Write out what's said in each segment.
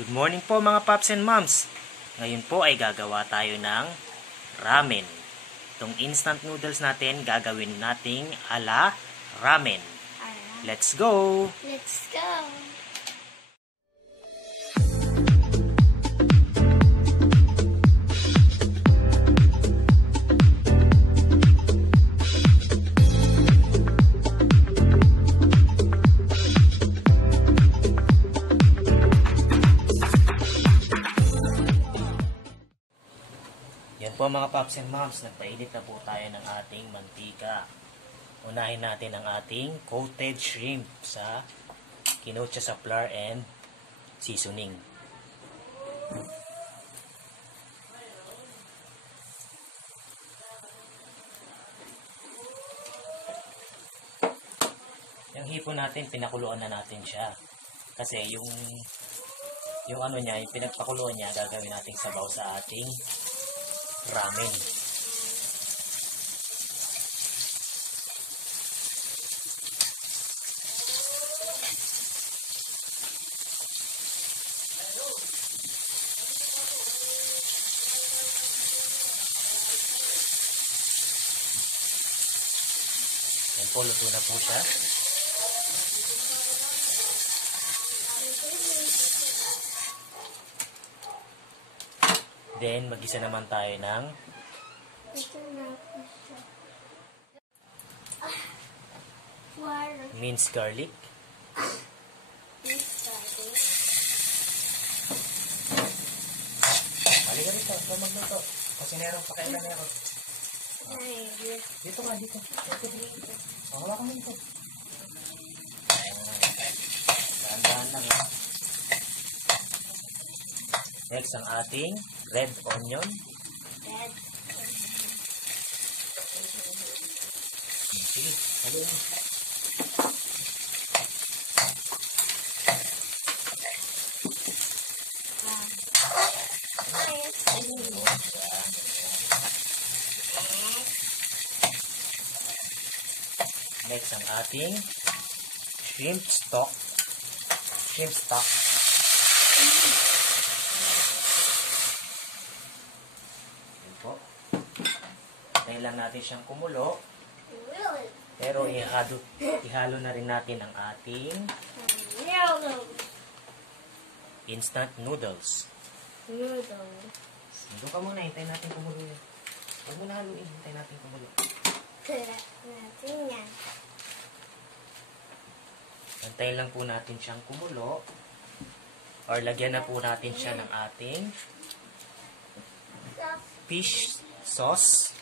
Good morning po mga paps and moms. Ngayon po ay gagawa tayo ng ramen. Itong instant noodles natin gagawin nating ala ramen. Let's go! Let's go! Yan po mga paps and moms, nagpainit na po tayo ng ating mantika. Unahin natin ang ating coated shrimp sa kinotsa sa flour and seasoning. Yung hipon natin, pinakuluan na natin siya. Kasi yung ano niya, yung pinagpakuluan niya, gagawin nating sabaw sa ating ramen. Yan po, luto na po siya. Then, mag-isa naman tayo ng minced garlic. Halika rito, tumag na ito. Kusinero, pakailanero. Dito ka, dito. Wala ka mo dito. Dahan-dahan lang. Next, ang ating red onion. Sige, halin mo. Next, ang ating shrimp stock. Shrimp stock. Yan po. Tayo lang natin siyang kumulo. Pero ihalo na rin natin ang ating instant noodles. Doon ka muna, hintayin natin kumulo yan. Huwag mo na haluin, hintayin natin kumulo. Hintayin lang po natin siyang kumulo. Or lagyan na po natin siya ng ating fish sauce.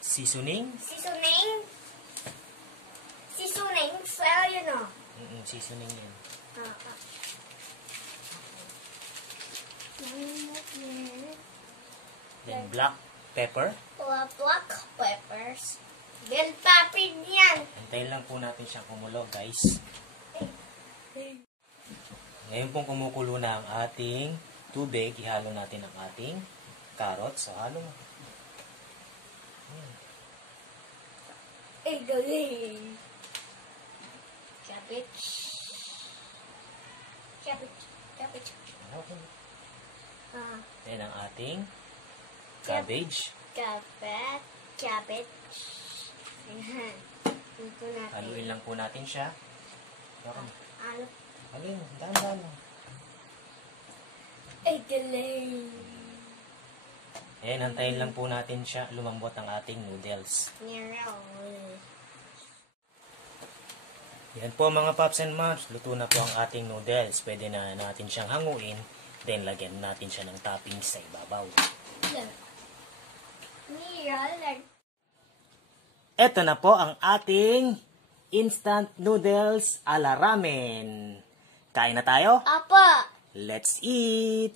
Seasoning. Well, you know. Seasoning yan. Then black pepper. Black peppers. Bell pepper yan. Hintayin lang po natin siyang kumulo, guys. Ngayon pong kumukulo na ang ating tubig, ihalo natin ang ating carrots. So, halo mo. Galing. Cabbage. Okay. Then ang ating cabbage. Cabbage. Ayan. Dito natin. Haluin lang po natin siya. Ano? Haluin, dahan-dahan lang. Galing. Ayan, hantayin lang po natin siya lumambot ang ating noodles. Yan po mga paps and moms, luto na po ang ating noodles. Pwede na natin siyang hanguin, then lagyan natin siya ng toppings sa ibabaw. Ito na po ang ating instant noodles ala ramen. Kain na tayo? Apa. Let's eat!